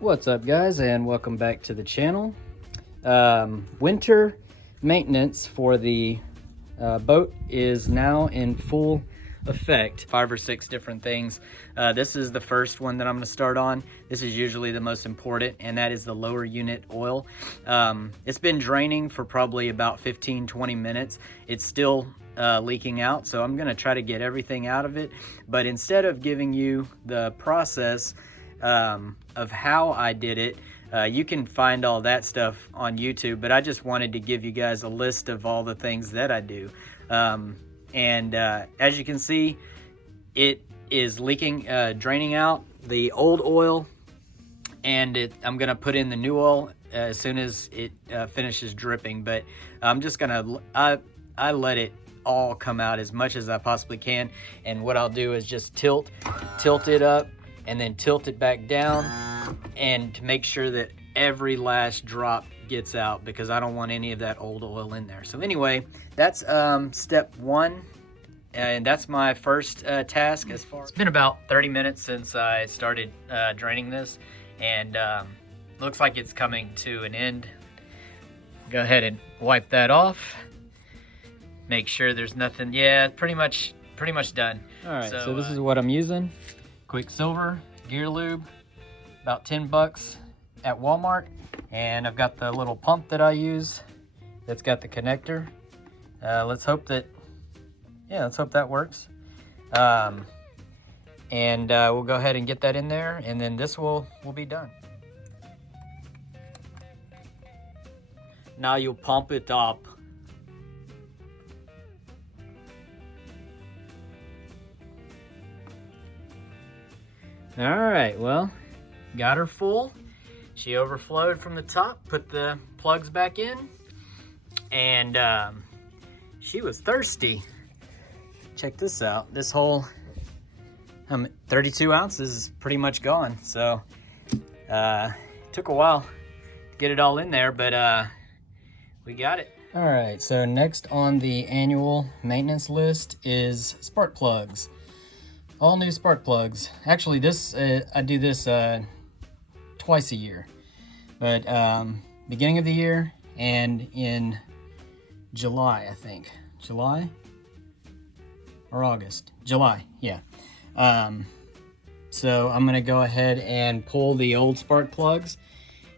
What's up, guys, and welcome back to the channel. Winter maintenance for the boat is now in full effect. 5 or 6 different things. This is the first one that I'm going to start on. This is usually the most important, and that is the lower unit oil. It's been draining for probably about 15-20 minutes. It's still leaking out, so I'm going to try to get everything out of it. But instead of giving you the process of how I did it, you can find all that stuff on YouTube, but I just wanted to give you guys a list of all the things that I do. As you can see, it is leaking, draining out the old oil, and I'm gonna put in the new oil as soon as it finishes dripping. But I'm just gonna I let it all come out as much as I possibly can, and what I'll do is just tilt it up and then tilt it back down, and to make sure that every last drop gets out, because I don't want any of that old oil in there. So anyway, that's step 1, and that's my first task. It's been about 30 minutes since I started draining this, and looks like it's coming to an end. Go ahead and wipe that off. Make sure there's nothing. Yeah, pretty much done. All right, so this is what I'm using. Quicksilver gear lube, about 10 bucks at Walmart. And I've got the little pump that I use that's got the connector. Let's hope that works. We'll go ahead and get that in there, and then this will be done. Now you pump it up. All right, well, got her full. She overflowed from the top, put the plugs back in, and she was thirsty. Check this out. This whole 32 ounces is pretty much gone. So took a while to get it all in there, but we got it. All right, so next on the annual maintenance list is spark plugs. All new spark plugs. Actually, this I do this twice a year, but beginning of the year and in July, I think. July or August? July, yeah. So I'm gonna go ahead and pull the old spark plugs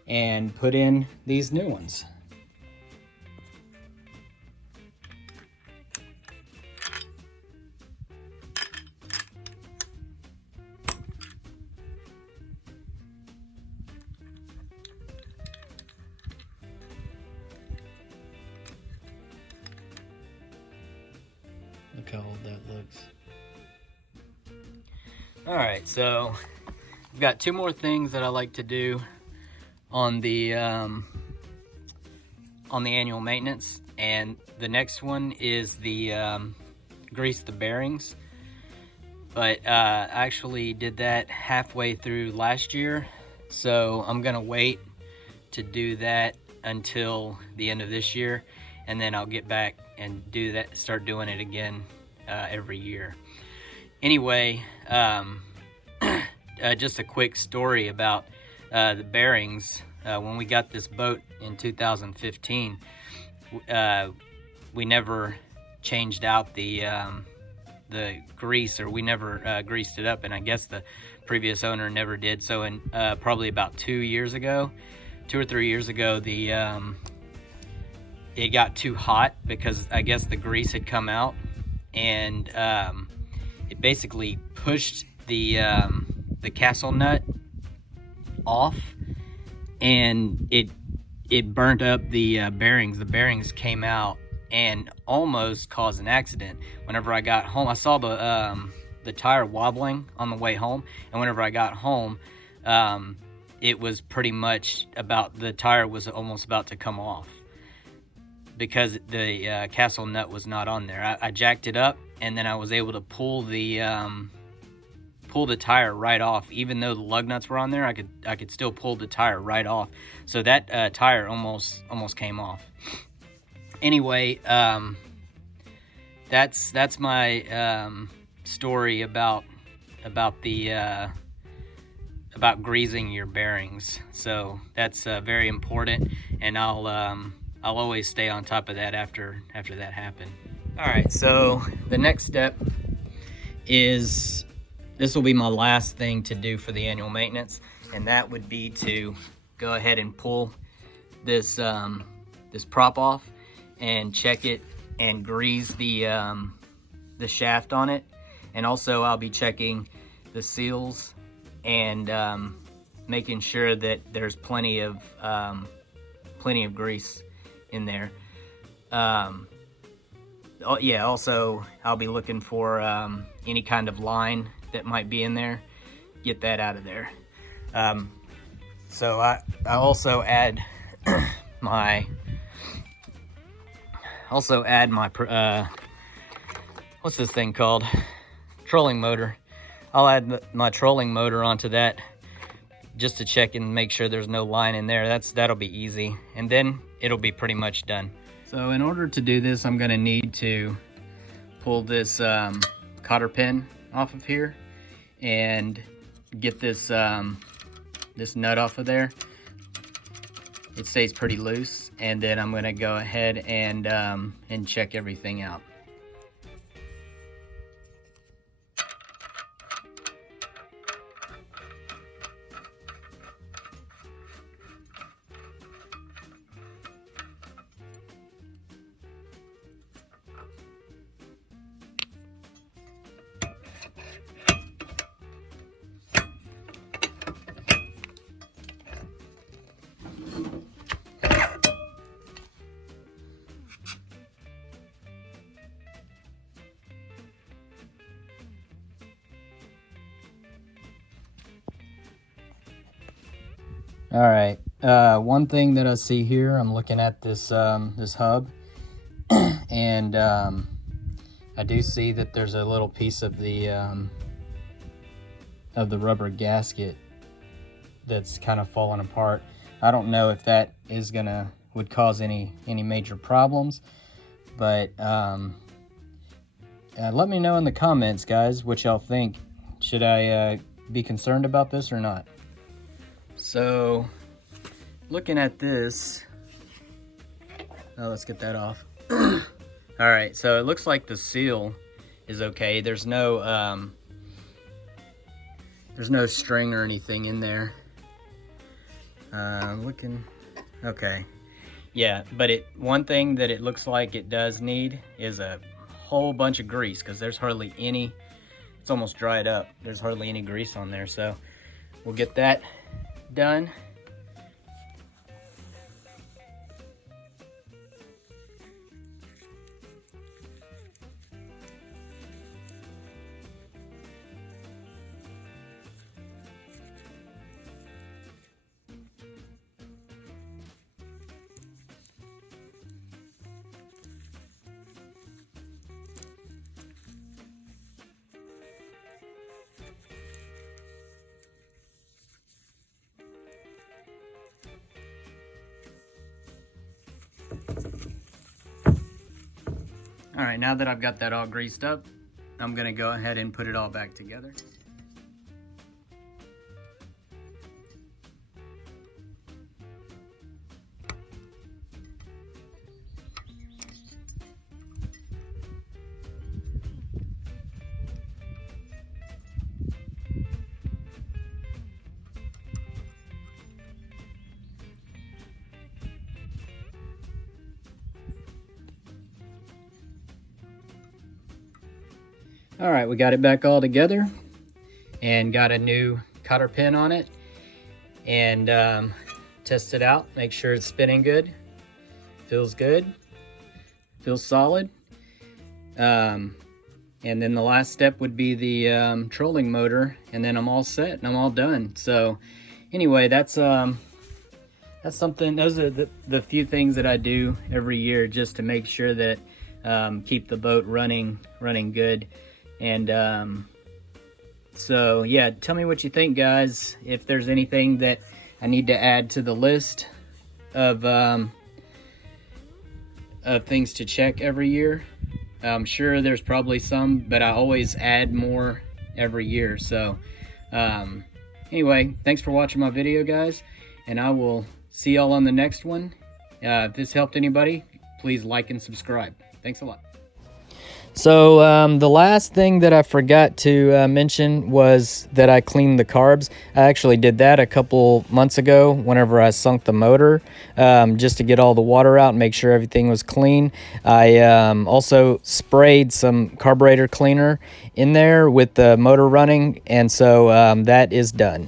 and put in these new ones. Look how old that looks. All right, so I've got 2 more things that I like to do on the annual maintenance, and the next one is the grease the bearings. But I actually did that halfway through last year, so I'm gonna wait to do that until the end of this year, and then I'll get back and do that, start doing it again every year. Anyway, just a quick story about the bearings. When we got this boat in 2015, we never changed out the grease, or we never greased it up, and I guess the previous owner never did. So in probably about 2 or 3 years ago, it got too hot, because I guess the grease had come out, and it basically pushed the castle nut off, and it burnt up the bearings. The bearings came out and almost caused an accident. Whenever I got home, I saw the tire wobbling on the way home, and whenever I got home, it was pretty much the tire was almost about to come off, because the castle nut was not on there. I jacked it up, and then I was able to pull the tire right off. Even though the lug nuts were on there, I could still pull the tire right off. So that tire almost came off. Anyway, that's my story about about greasing your bearings. So that's very important, and I'll always stay on top of that after that happened. All right, so the next step is, this will be my last thing to do for the annual maintenance, and that would be to go ahead and pull this this prop off and check it and grease the shaft on it. And also I'll be checking the seals and making sure that there's plenty of grease in there. Oh yeah, also I'll be looking for any kind of line that might be in there. Get that out of there. So I also add my what's this thing called? Trolling motor. I'll add my trolling motor onto that just to check and make sure there's no line in there. That'll be easy, and then it'll be pretty much done. So in order to do this, I'm gonna need to pull this cotter pin off of here and get this this nut off of there. It stays pretty loose, and then I'm gonna go ahead and check everything out. All right, one thing that I see here, I'm looking at this this hub, and I do see that there's a little piece of the rubber gasket that's kind of falling apart. I don't know if that would cause any major problems, but let me know in the comments, guys, what y'all think. Should I be concerned about this or not? So, looking at this, let's get that off. All right, so it looks like the seal is okay. There's no string or anything in there. Looking okay. Yeah, but one thing that it looks like it does need is a whole bunch of grease, because there's hardly any. It's almost dried up. There's hardly any grease on there, so we'll get that done. All right, now that I've got that all greased up, I'm gonna go ahead and put it all back together. All right, we got it back all together and got a new cotter pin on it, and test it out, make sure it's spinning good, feels good, feels solid. And then the last step would be the trolling motor, and then I'm all set and I'm all done. So anyway, that's something. Those are the few things that I do every year just to make sure that keep the boat running good. And so yeah, tell me what you think, guys. If there's anything that I need to add to the list of things to check every year. I'm sure there's probably some, but I always add more every year. So Anyway, thanks for watching my video, guys, and I will see y'all on the next one. If this helped anybody, please like and subscribe. Thanks a lot. So the last thing that I forgot to mention was that I cleaned the carbs. I actually did that a couple months ago whenever I sunk the motor, just to get all the water out and make sure everything was clean. I also sprayed some carburetor cleaner in there with the motor running, and so that is done.